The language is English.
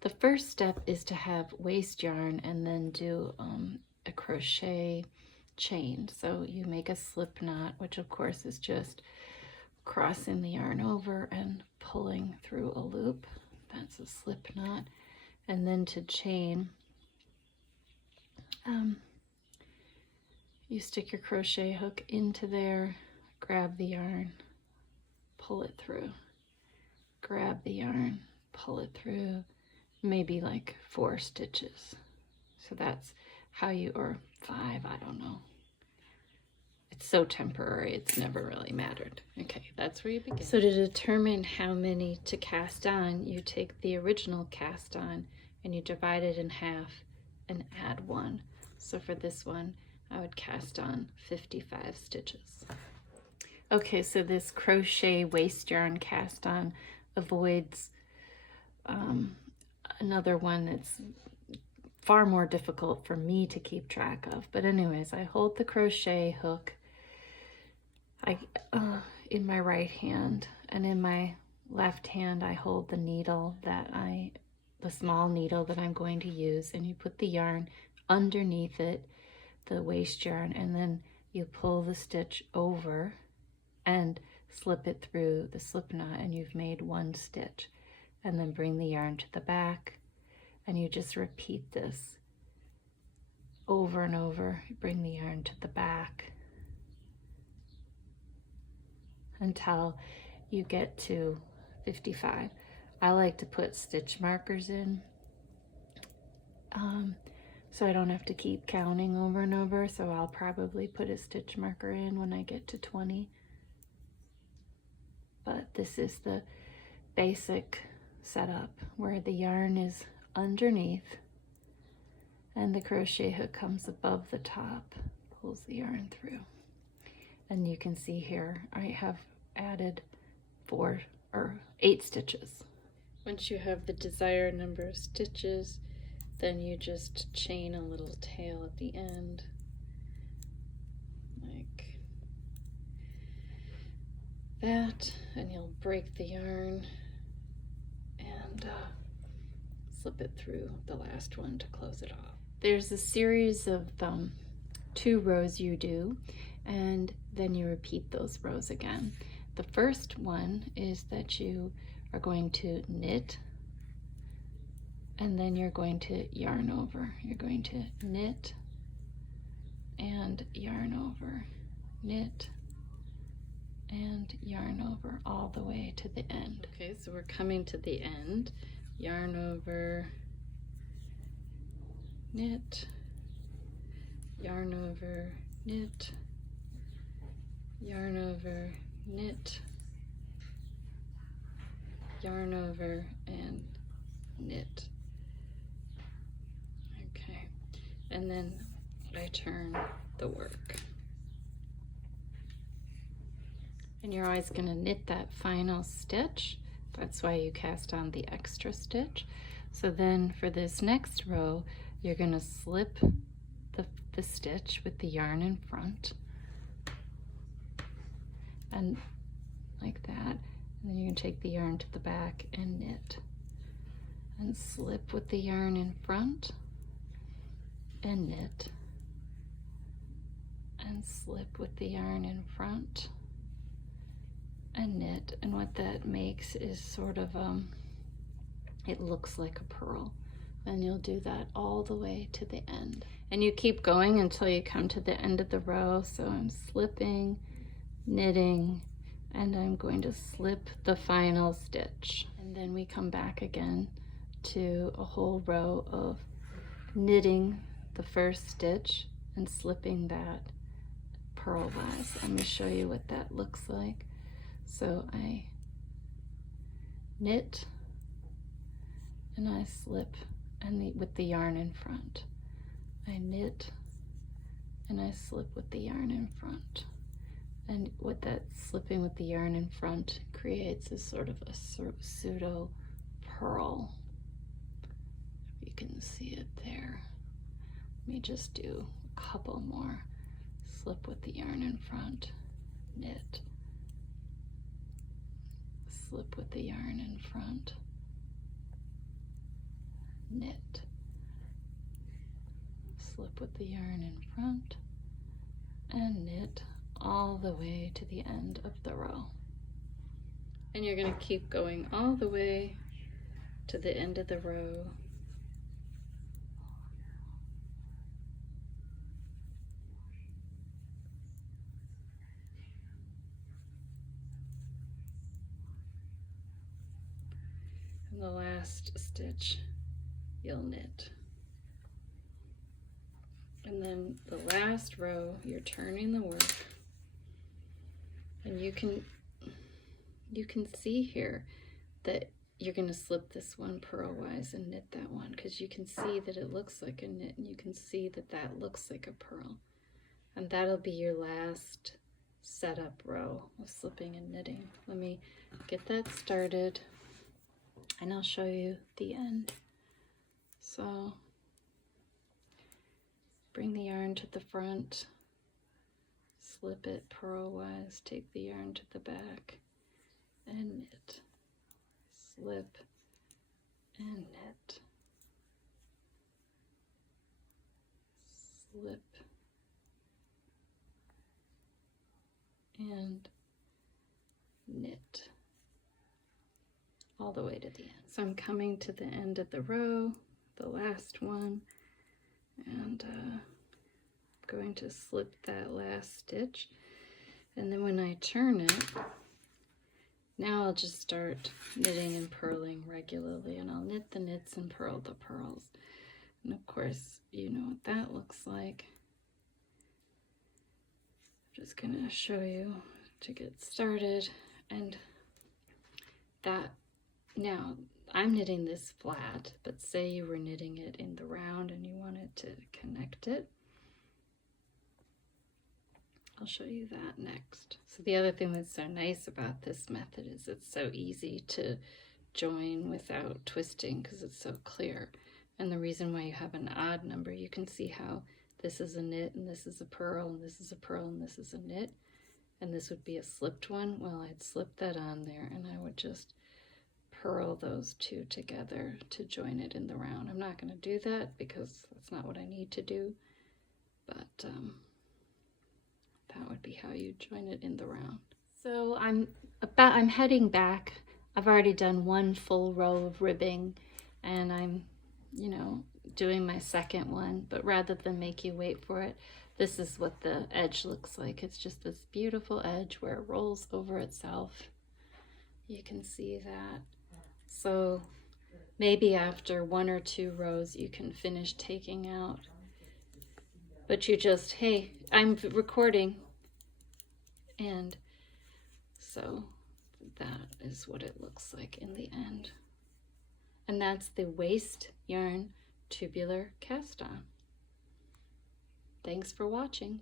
The first step is to have waste yarn and then do a crochet chain. So you make a slip knot, which of course is just crossing the yarn over and pulling through a loop. That's a slip knot. And then to chain, you stick your crochet hook into there, grab the yarn, pull it through, grab the yarn, pull it through, maybe like 4 stitches. So that's how you, or 5, I don't know. It's so temporary, it's never really mattered. Okay, that's where you begin. So to determine how many to cast on, you take the original cast on and you divide it in half and add 1. So for this one, I would cast on 55 stitches. Okay, so this crochet waste yarn cast on avoids another one that's far more difficult for me to keep track of. But anyways, I hold the crochet hook in my right hand, and in my left hand I hold the needle the small needle that I'm going to use, and you put the yarn underneath it, the waste yarn, and then you pull the stitch over and slip it through the slip knot, and you've made 1 stitch. And then bring the yarn to the back, and you just repeat this over and over. Bring the yarn to the back until you get to 55. I like to put stitch markers in, so I don't have to keep counting over and over. So I'll probably put a stitch marker in when I get to 20. But this is the basic setup where the yarn is underneath and the crochet hook comes above the top, pulls the yarn through. And you can see here I have added 4 or 8 stitches. Once you have the desired number of stitches, then you just chain a little tail at the end, like that, and you'll break the yarn and slip it through the last one to close it off. There's a series of 2 rows you do, and then you repeat those rows again. The first one is that you are going to knit, and then you're going to yarn over. You're going to knit and yarn over, knit and yarn over all the way to the end. Okay, so we're coming to the end. Yarn over, knit, yarn over, knit, yarn over, knit, yarn over, and knit. Okay, and then I turn the work. And you're always going to knit that final stitch. That's why you cast on the extra stitch. So then for this next row, you're going to slip the stitch with the yarn in front, and like that. And then you can take the yarn to the back and knit, and slip with the yarn in front, and knit, and slip with the yarn in front, and knit. And what that makes is sort of it looks like a pearl, and you'll do that all the way to the end, and you keep going until you come to the end of the row. So I'm slipping, knitting, and I'm going to slip the final stitch, and then we come back again to a whole row of knitting the first stitch and slipping that purlwise. Let me show you what that looks like. So I knit and I slip, and with the yarn in front. I knit and I slip with the yarn in front. And what that slipping with the yarn in front creates is sort of a pseudo pearl. You can see it there. Let me just do a couple more. Slip with the yarn in front, knit, slip with the yarn in front, knit. Slip with the yarn in front and knit all the way to the end of the row. And you're going to keep going all the way to the end of the row. And the last stitch you'll knit. And then the last row, you're turning the work, and you can see here that you're going to slip this one purlwise and knit that one, because you can see that it looks like a knit, and you can see that that looks like a purl. And that'll be your last setup row of slipping and knitting. Let me get that started, and I'll show you the end. So bring the yarn to the front, slip it purlwise, take the yarn to the back, and knit. Slip and knit. Slip and knit. All the way to the end. So I'm coming to the end of the row, the last one, and going to slip that last stitch, and then when I turn it, now I'll just start knitting and purling regularly, and I'll knit the knits and purl the purls. And of course, you know what that looks like. I'm just gonna show you to get started. And that, now I'm knitting this flat, but say you were knitting it in the round and you wanted to connect it. I'll show you that next. So the other thing that's so nice about this method is it's so easy to join without twisting because it's so clear. And the reason why you have an odd number, you can see how this is a knit and this is a purl and this is a purl and this is a knit, and this would be a slipped one. Well, I'd slip that on there and I would just purl those two together to join it in the round. I'm not going to do that because that's not what I need to do, but that would be how you join it in the round. So I'm heading back. I've already done one full row of ribbing, and I'm, you know, doing my second one, but rather than make you wait for it, this is what the edge looks like. It's just this beautiful edge where it rolls over itself. You can see that. So maybe after 1 or 2 rows you can finish taking out, but you just, hey, I'm recording. And so that is what it looks like in the end. And that's the waste yarn tubular cast on. Thanks for watching.